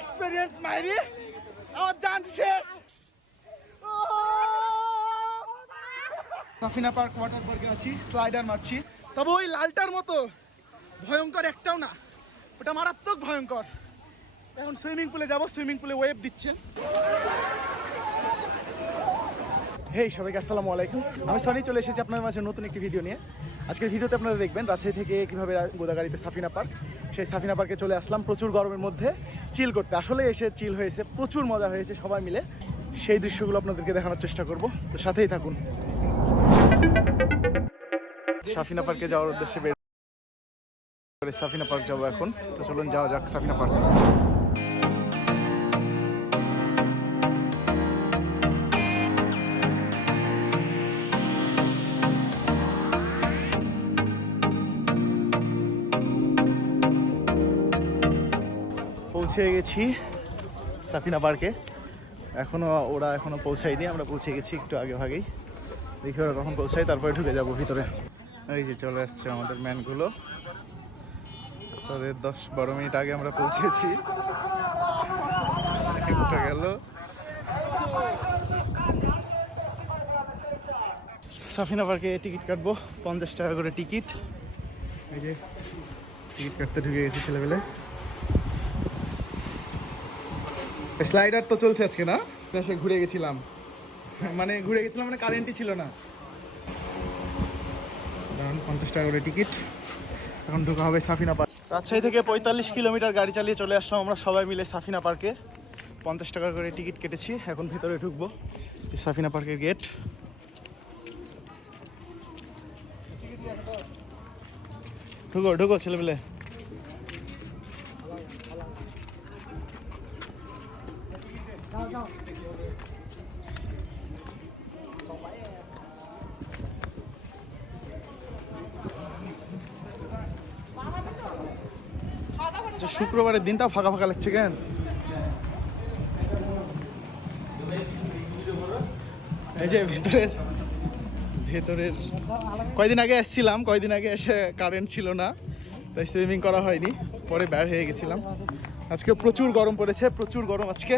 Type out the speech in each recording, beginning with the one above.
Experience মাইরি আমার জান শেষ সাফিনা পার্ক ওয়াটার পার্কে আছি স্লাইডার মারছি। তবে ওই লালটার মতো ভয়ঙ্কর একটাও না, ওটা মারাত্মক ভয়ঙ্কর। এখন সুইমিং পুলে যাব সুইমিং পুলে ওয়েব দিচ্ছে হেই সবাইকে আসসালামু আলাইকুম। আমি সনি, চলে এসেছি আপনার মাঝে নতুন একটি ভিডিও নিয়ে। আজকের ভিডিওতে আপনারা দেখবেন রাজশাহী থেকে কীভাবে গোদাগাড়িতে সাফিনা পার্ক। সেই সাফিনা পার্কে চলে আসলাম প্রচুর গরমের মধ্যে চিল করতে। আসলে এসে চিল হয়েছে, প্রচুর মজা হয়েছে সবাই মিলে। সেই দৃশ্যগুলো আপনাদেরকে দেখানোর চেষ্টা করব। তো সাথেই থাকুন। সাফিনা পার্কে যাওয়ার উদ্দেশ্যে বের সাফিনা পার্ক যাব এখন। তো চলুন যাওয়া যাক সাফিনা পার্ক। পৌঁছে গেছি সাফিনা পার্কে। এখনও ওরা এখনও পৌঁছায়নি, আমরা পৌঁছে গেছি একটু আগে ভাগেই। দেখি ওরা কখন পৌঁছায়, তারপরে ঢুকে যাব ভিতরে। এই যে চলে আসছে আমাদের ম্যানগুলো। তাদের দশ বারো মিনিট আগে আমরা পৌঁছেছি। একটা গেল। সাফিনা পার্কে টিকিট কাটবো, পঞ্চাশ টাকা করে টিকিট। এই যে টিকিট কাটতে ঢুকে গেছি ছেলেবেলে স্লাইডার তো চলছে আজকে, না? এসে ঘুরে গেছিলাম। মানে ঘুরে গেছিলাম মানে কারেন্টই ছিল না। কারণ পঞ্চাশ টাকা করে টিকিট এখন ঢোকা হবে সাফিনা পার্ক। রাজশাহী থেকে পঁয়তাল্লিশ কিলোমিটার গাড়ি চালিয়ে চলে আসলাম আমরা সবাই মিলে সাফিনা পার্কে। পঞ্চাশ টাকা করে টিকিট কেটেছি, এখন ভেতরে ঢুকবো। সাফিনা পার্কের গেট ঢুকো ঢুকো ছেলেপেলে। শুক্রবারের দিনটাও ফাঁকা ফাঁকা লাগছে কেন? এই যে ভেতরের ভেতরের, কয়দিন আগে এসেছিলাম, কয়দিন আগে এসে কারেন্ট ছিল না, তাই সুইমিং করা হয়নি, পরে বের হয়ে গেছিলাম। আজকে প্রচুর গরম পড়েছে, প্রচুর গরম আজকে,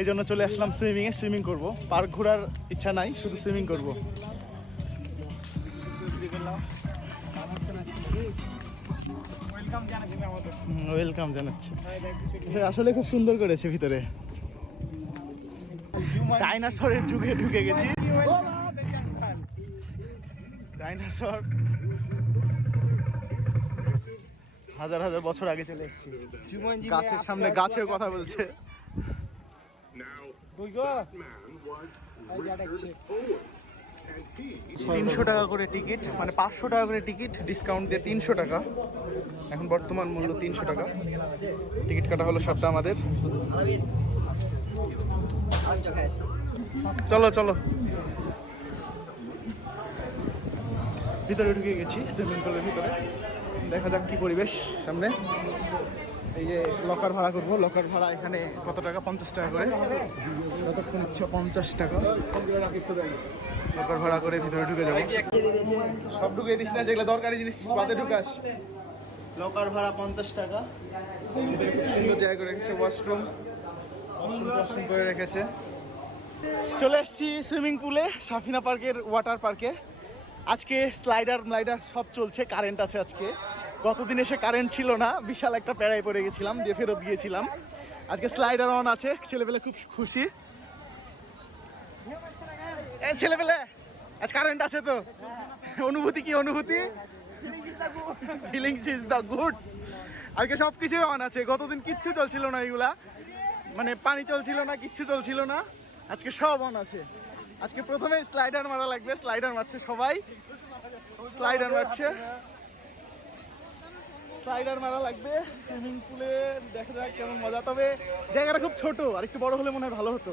এই জন্য চলে আসলাম সুইমিংয়ে সুইমিং করব। পার্ক ঘোরার ইচ্ছা নাই, শুধু সুইমিং করব। ওয়েলকাম জানাচ্ছে আসলে খুব সুন্দর করেছে ভিতরে। ডাইনাসরের যুগে ঢুকে গেছি। ডাইনাসর হাজার হাজার বছর আগে চলে এসেছি। গাছের সামনে গাছের কথা বলছে। তিনশো টাকা করে টিকিট মানে পাঁচশো টাকা করে টিকিট ডিসকাউন্ট দিয়ে তিনশো টাকা। এখন বর্তমান মূল্য তিনশো টাকা। টিকিট কাটা হলো সবটা আমাদের। চলো চলো। ভিতরে ঢুকে গেছি সুইমিং পুলের ভিতরে। দেখা যাক কি পরিবেশ সামনে। এই যে লকার ভাড়া করব। লকার ভাড়া এখানে কত টাকা? পঞ্চাশ টাকা করে। যতক্ষণ ইচ্ছে পঞ্চাশ টাকা। লকার ভাড়া করে ভিতরে ঢুকে যাব। সব ঢুকে দিস না যেগুলো দরকারি জিনিস বাদে ঢুকাস। লকার ভাড়া পঞ্চাশ টাকা। খুব সুন্দর জায়গা করে রেখেছে ওয়াশরুম ওয়াশরুম করে রেখেছে। চলে এসেছি সুইমিং পুলে সাফিনা পার্কের ওয়াটার পার্কে। আজকে স্লাইডার স্লাইডার সব চলছে কারেন্ট আছে আজকে। গতদিন এসে কারেন্ট ছিল না বিশাল একটা প্যাড়ায় পড়ে গেছিলাম দিয়ে ফেরত গিয়েছিলাম। আজকে স্লাইডার অন আছে ছেলেবেলে খুব খুশি। এ ছেলেবেলে আজ কারেন্ট আছে তো। অনুভূতি কি অনুভূতি? ফিলিংস ইজ দ্য গুড আজকে সব কিছু অন আছে। গতদিন কিচ্ছু চলছিল না এগুলা। মানে পানি চলছিল না, কিচ্ছু চলছিল না। আজকে সব অন আছে। আজকে প্রথমে স্লাইডার মারা লাগবে। স্লাইডার মারছে সবাই। স্লাইডার মারছে। স্লাইডার মারা লাগবে। সুইমিং পুলে দেখা যাক কেমন মজা। তবে জায়গাটা খুব ছোট, আর একটু বড় হলে মনে হয় ভালো হতো।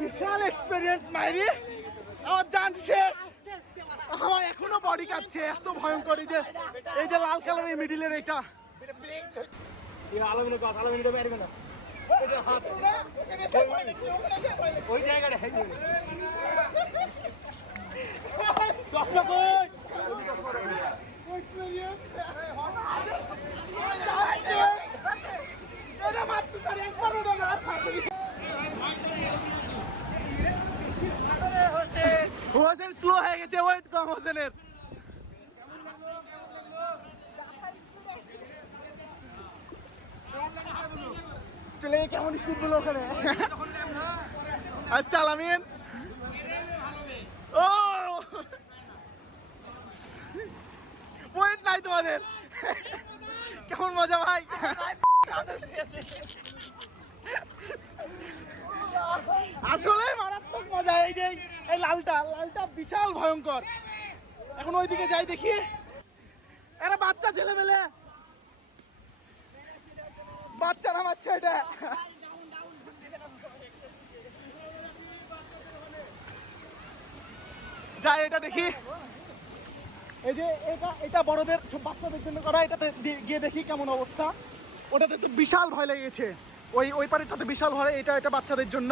বিশাল এক্সপিরিয়েন্স মাইরি। আমার জান শেষ। আমার এখনও বডি কাঁপছে, এত ভয়ঙ্কর যে, এই যে লাল কালারের মিডিলের এটা। আলমিনের কথা আলমিনটা বেরবে না ওই জায়গাটা হ্যাঁ চলে গিয়ে কেমন স্পিড বলো ওখানে। আজ চালামিন ও! ওয়েট নাই তোমাদের। কেমন মজা ভাই? আসলে মারাত্মক মজা, এই যে, এই লালটা লালটা বিশাল ভয়ঙ্কর। এখন ওইদিকে যাই দেখি। এরা বাচ্চা ছেলে মেলে বাচ্চা না বাচ্চা এটা। যাই এটা দেখি। এই যে এটা এটা বড়দের বাচ্চাদের জন্য করা, এটাতে গিয়ে দেখি কেমন অবস্থা। ওটাতে তো বিশাল ভয় লেগেছে। ওই ওই পাড়িটাতে বিশাল ভয়, এটা এটা বাচ্চাদের জন্য।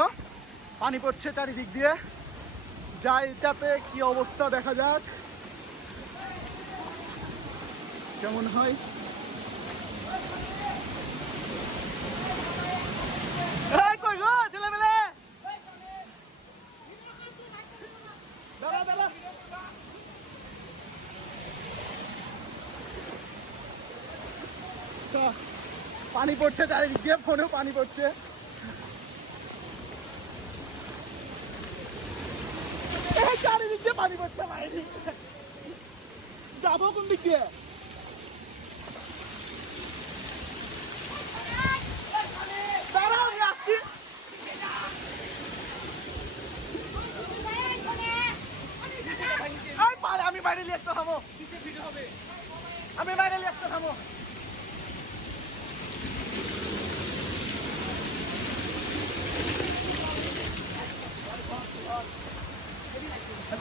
পানি পড়ছে চারিদিক দিয়ে। যা এটাতে কি অবস্থা দেখা যাক। কেমন হয় এই কই গো ছেলেমেলে দাঁড়া দাঁড়া আচ্ছা, পানি পড়ছে চারিদিক দিয়ে ফোনেও পানি পড়ছে। চারিদিক দিয়ে পানি পড়ছে বাইরে যাব কোন দিক দিয়ে? আমি বাইরে নিয়ে আসতে থামো আমি বাইরে নিয়ে আসতে থামো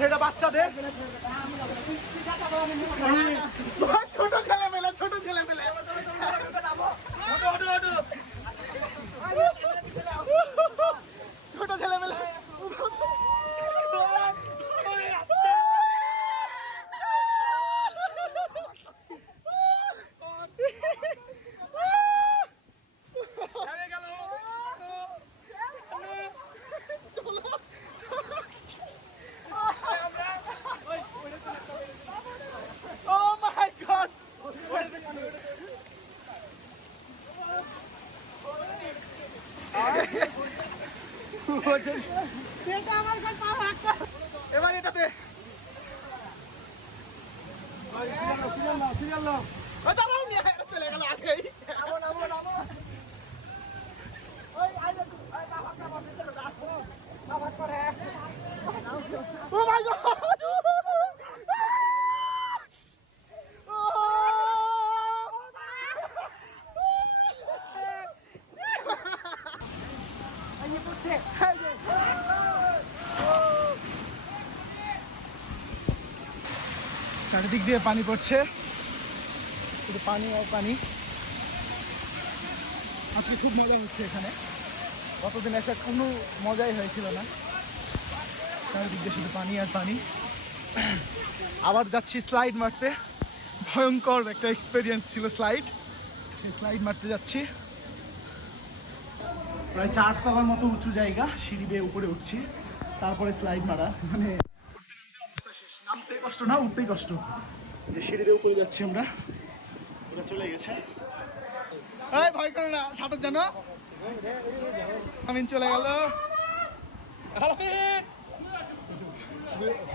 আচ্ছা বাচ্চাদের? ছোট ছেলে মেলে ছোট ছেলে মেলে ছোট ছেলে মেলে Oh my god! এবার এটাতে ওই দাঁড়াও নিয়ে চলে গেল আগেই Oh my god! চারিদিক দিয়ে পানি পড়ছে। শুধু পানি আর পানি। আজকে খুব মজা হচ্ছে এখানে। কতদিন একটা কোনো মজাই হয়েছিল না। চারিদিক দিয়ে শুধু পানি আর পানি। আবার যাচ্ছি স্লাইড মারতে। ভয়ঙ্কর একটা এক্সপিরিয়েন্স ছিল স্লাইড। সেই স্লাইড মারতে যাচ্ছি। প্রায় চার তলার মতো উঁচু জায়গা, সিঁড়ি বেয়ে উপরে উঠছি। তারপরে স্লাইড মারা। মানে উঠতে নামতে অবস্থা শেষ। নামতেই কষ্ট না উঠতেই কষ্ট। যে সিঁড়ি দিয়ে উপরে যাচ্ছি আমরা এটা চলে গেছে। এই ভয় করে না সাঁতার জানো? আমিন চলে গেল।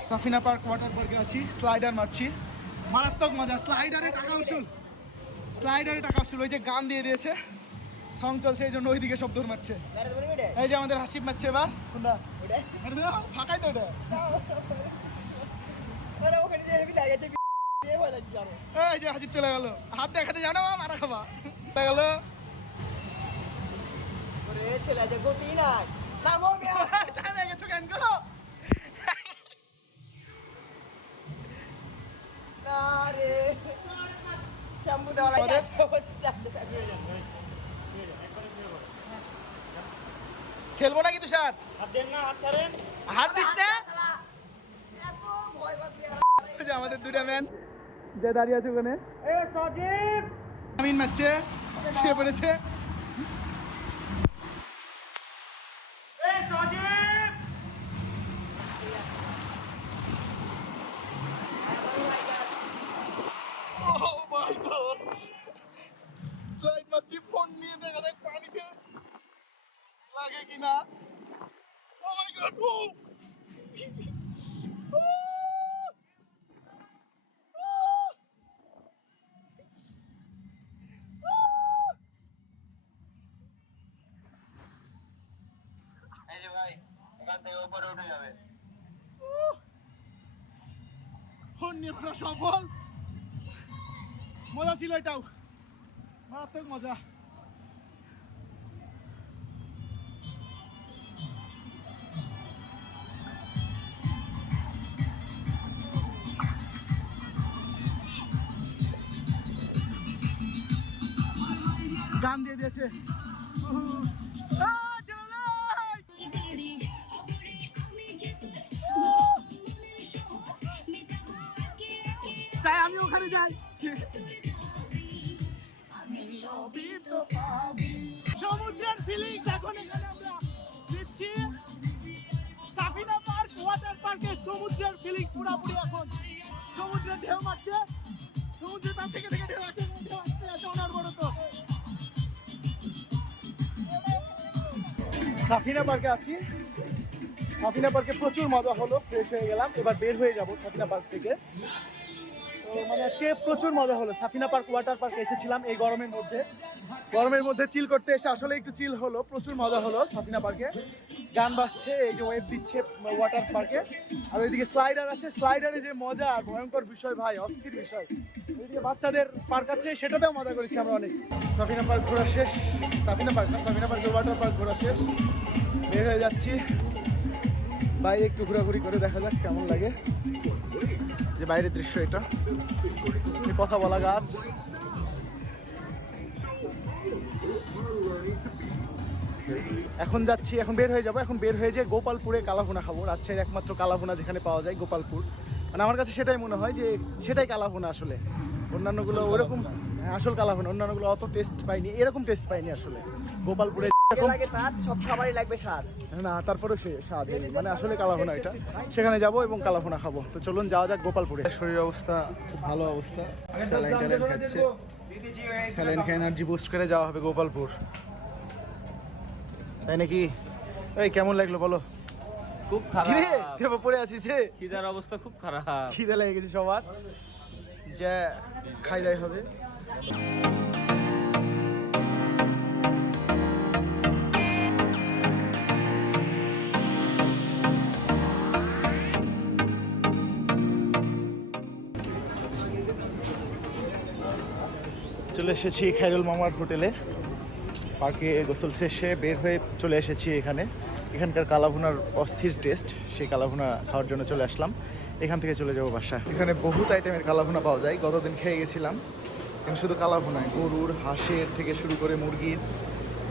সাফিনা পার্ক ওয়াটার পার্কে আছি স্লাইডার মারছি। মারাত্মক মজা স্লাইডারে টাকা উসুল। স্লাইডারে টাকা উসুল ওই যে গান দিয়ে দিয়েছে। সং চলছে এই জন্য ওইদিকে সব দৌড় মারছে। এই যে আমাদের হাসিব মারছে এবার। ফাঁকাই তো এটা এই যে হাসিব চলে গেল। হাত দেখাতে জানো মারা খাবা। চলে গেল। ছেলে যে গতি নাই। নামো মিয়া টাইম গেছো কেন গো? না রে। শ্যাম্পু দেওয়া লাগে যাচ্ছে খেলব নাকি তুষার? হাত না হাত ছাড়েন। হাত দিস না। আমাদের দুটা ম্যান যে দাঁড়িয়ে আছে ওখানে। এ আমিন মারছে শুয়ে পড়েছে এ সজীব স্লাইড মারছি ফোন নিয়ে দেখা যাক পানিতে লাগে কিনা ও মাই গড ও এই যে ভাই এখান থেকে উপরে উঠে যাবে সফল। মজা ছিল এটাও। মারাত্মক মজা। গান দিয়ে দিয়েছে। সমুদ্রের ফিলিংস পুরাপুরি এখন। সমুদ্রের ঢেউ মারছে। সমুদ্রে তার থেকে থেকে ঢেউ আসে ঢেউ আসতে আছে অনর্বরত সাফিনা পার্কে আছি। সাফিনা পার্কে প্রচুর মজা হলো ফ্রেশ হয়ে গেলাম। এবার বের হয়ে যাব সাফিনা পার্ক থেকে। তো মানে আজকে প্রচুর মজা হলো। সাফিনা পার্ক, ওয়াটার পার্কে এসেছিলাম এই গরমের মধ্যে। গরমের মধ্যে চিল করতে এসে আসলে একটু চিল হলো, প্রচুর মজা হলো সাফিনা পার্কে। গান বাজছে, এই যে ওয়েব দিচ্ছে ওয়াটার পার্কে আর ওইদিকে স্লাইডার আছে স্লাইডারে যে মজা, ভয়ঙ্কর বিষয় ভাই, অস্থির বিষয়। ওইদিকে বাচ্চাদের পার্ক আছে, সেটাতেও মজা করেছি আমরা অনেক। সাফিনা পার্ক ঘোরা শেষ, সাফিনা পার্ক না, সাফিনা পার্কের ওয়াটার পার্ক ঘোরা শেষ। বের হয়ে যাচ্ছি। বাইরে একটু ঘোরাঘুরি করে দেখা যাক কেমন লাগে। যে বাইরের দৃশ্য এটা। কথা বলা গাছ। এখন যাচ্ছি এখন বের হয়ে যাব। এখন বের হয়ে যে গোপালপুরে কালাভুনা খাব। রাজশাহীর একমাত্র কালাভুনা যেখানে পাওয়া যায় গোপালপুর। মানে আমার কাছে সেটাই মনে হয় যে সেটাই কালাভুনা আসলে। অন্যান্যগুলো ওরকম হ্যাঁ, আসল কালাভুনা। অন্যান্যগুলো অত টেস্ট পাইনি এরকম টেস্ট পাইনি আসলে। গোপালপুরে এরকম লাগে তার সব খাবারই লাগবে স্বাদ। না তারপরে সে স্বাদ মানে আসলে কালাভুনা এটা। সেখানে যাব এবং কালাভুনা খাব। তো চলুন যাওয়া যাক গোপালপুরে। শরীর অবস্থা খুব ভালো অবস্থা। স্যালাইন ট্যালাইন খাচ্ছে। স্যালাইন খেয়ে এনার্জি বুস্ট করে যাওয়া হবে গোপালপুর। তাই নাকি? এই কেমন লাগল বলো? খুব খারাপ। পড়ে আছিস হে খিদার অবস্থা খুব খারাপ। খিদে লেগে গেছে সবার। যা খাই দাই হবে। চলে এসেছি খাইরুল মামার হোটেলে। পার্কে গোসল শেষে বের হয়ে চলে এসেছি এখানে। এখানকার কালাভুনার অস্থির টেস্ট সেই কালাভুনা খাওয়ার জন্য চলে আসলাম। এখান থেকে চলে যাব বাসা এখানে বহুত আইটেমের কালাভুনা পাওয়া যায়, গতদিন খেয়ে গেছিলাম। এখানে শুধু কালাভুনায়, গরুর, হাঁসের থেকে শুরু করে মুরগির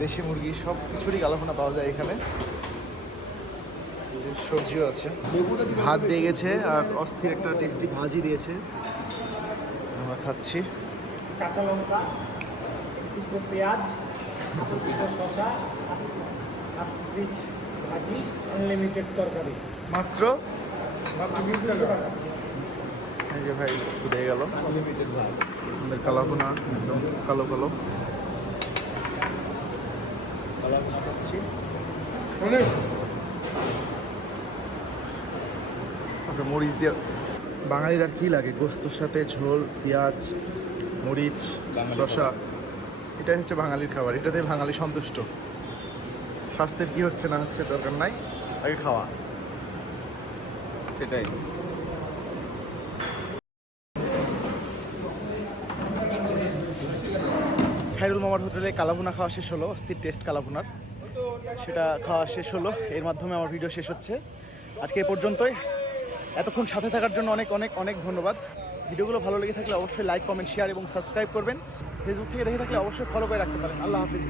দেশি মুরগি, সব কিছুরই কালাভুনা পাওয়া যায় এখানে। সবজিও আছে। ভাত দিয়ে গেছে আর অস্থির একটা টেস্টি ভাজি দিয়েছে। আমরা খাচ্ছি। কাঁচা লঙ্কা টুকরো পেঁয়াজ দুটো শশা হাফ পিস ভাজি আনলিমিটেড তরকারি। মাত্র? এই যে ভাই বস্তু দিয়ে গেল। আনলিমিটেড ভাত আমাদের কালাভুনা একদম কালো কালো। মরিচ দিয়ে বাঙালির আর কি লাগে? গোস্তর সাথে ঝোল পেঁয়াজ মরিচ শসা। এটাই হচ্ছে বাঙালির খাবার। এটাতে বাঙালি সন্তুষ্ট। স্বাস্থ্যের কি হচ্ছে না হচ্ছে দরকার নাই। আগে খাওয়া। সেটাই। খাইরুল মামার হোটেলে কালাভুনা খাওয়া শেষ হলো। অস্থির টেস্ট কালাভুনার। সেটা খাওয়া শেষ হলো। এর মাধ্যমে আমার ভিডিও শেষ হচ্ছে। আজকে এ পর্যন্তই। এতক্ষণ সাথে থাকার জন্য অনেক অনেক অনেক ধন্যবাদ। ভিডিওগুলো ভালো লেগে থাকলে অবশ্যই লাইক কমেন্ট শেয়ার এবং সাবস্ক্রাইব করবেন। ফেসবুক থেকে দেখে থাকলে অবশ্যই ফলো করে রাখতে পারেন। আল্লাহ হাফিজ।